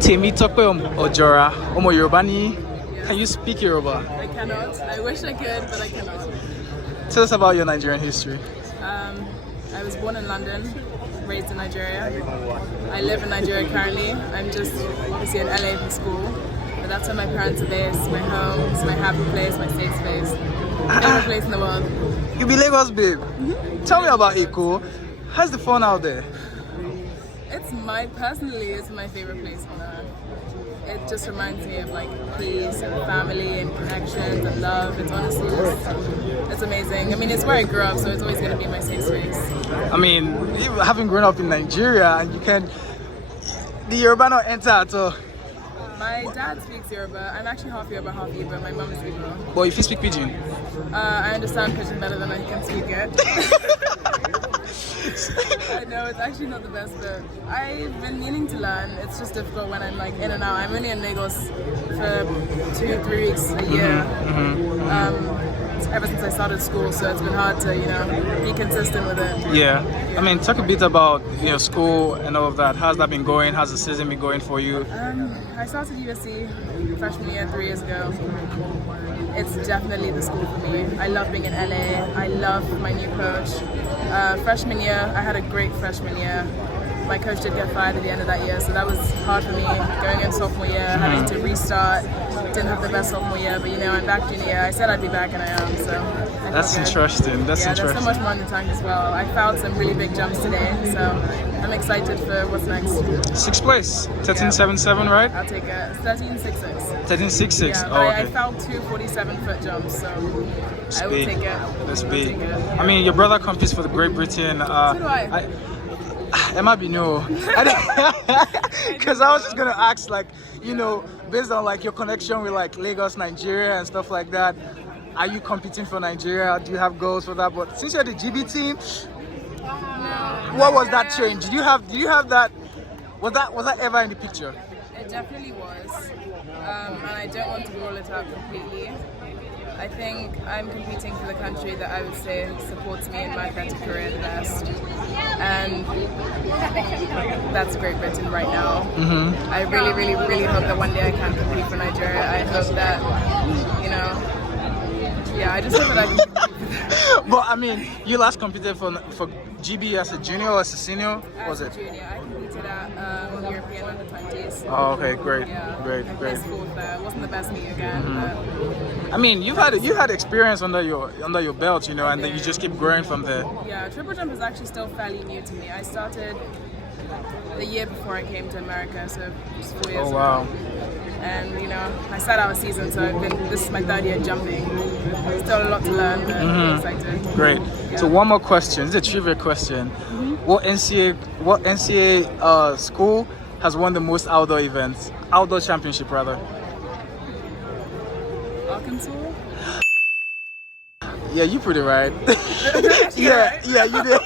Temitope Ojora, Omo Yorubani. Can you speak Yoruba? I cannot. I wish I could, but I cannot. Tell us about your Nigerian history. I was born in London, raised in Nigeria. I live in Nigeria currently. I'm just obviously in LA for school, but that's where my parents are based. My home, it's my happy place, my safe space, favorite place in the world. You be Lagos, babe. Tell me about Eko. How's the fun out there? It's my favorite place on earth. It just reminds me of like peace and family and connections and love. It's honestly it's amazing. I mean, it's where I grew up, so it's always going to be my safe space. I mean, even having grown up in Nigeria, and you can the Yoruba not enter at all. My dad speaks Yoruba. I'm actually half Yoruba, half Igbo. My mum is Igbo. But if you speak Pidgin? I understand Pidgin better than I can speak it. I know, it's actually not the best, but I've been meaning to learn. It's just difficult when I'm like in and out. I'm only in Lagos for 2-3 weeks a year. Ever since I started school, so it's been hard to, be consistent with it. Yeah. I mean, talk a bit about school and all of that. How's that been going? How's the season been going for you? I started USC freshman year 3 years ago. It's definitely the school for me. I love being in LA. I love my new coach. Freshman year, I had a great freshman year. My coach did get fired at the end of that year, so that was hard for me. Going in sophomore year, having to restart. Didn't have the best sophomore year, but I'm back junior year. I said I'd be back, and I am. So that's interesting. That's interesting. There's so much more in the tank as well. I found some really big jumps today, so I'm excited for what's next. 6th place, 13.77, right? I'll take it. 13.66. 13.66. Yeah, oh, okay. I found 2 47-foot jumps, so I will take it. That's big. I mean, your brother competes for the Great Britain. So do I. It might be no, because I was just gonna ask, based on like your connection with like Lagos, Nigeria, and stuff like that. Are you competing for Nigeria? Do you have goals for that? But since you're the GB team, what was that change? Did you have that? Was that ever in the picture? It definitely was, and I don't want to rule it out completely. I think I'm competing for the country that I would say supports me in my athletic career the best. And that's Great Britain right now. I really, really, really hope that one day I can compete for Nigeria. I hope that, I just hope that I can compete for that. But I mean, you last competed for GB as a junior or as a senior? As a junior, I competed at European under-20s. Oh, okay, great, yeah, great. It wasn't the best meet again, but I mean, you had experience under your belt, and then you just keep growing from there. Yeah, triple jump is actually still fairly new to me. I started the year before I came to America, so just 4 years ago. Oh wow! And I sat out a season, so this is my 3rd year jumping. Still a lot to learn, but I'm excited. Great. Yeah. So one more question. This is a trivia question. What NCAA school has won the most outdoor championship rather? Arkansas? Yeah, you put it right. Yeah, yeah, you did.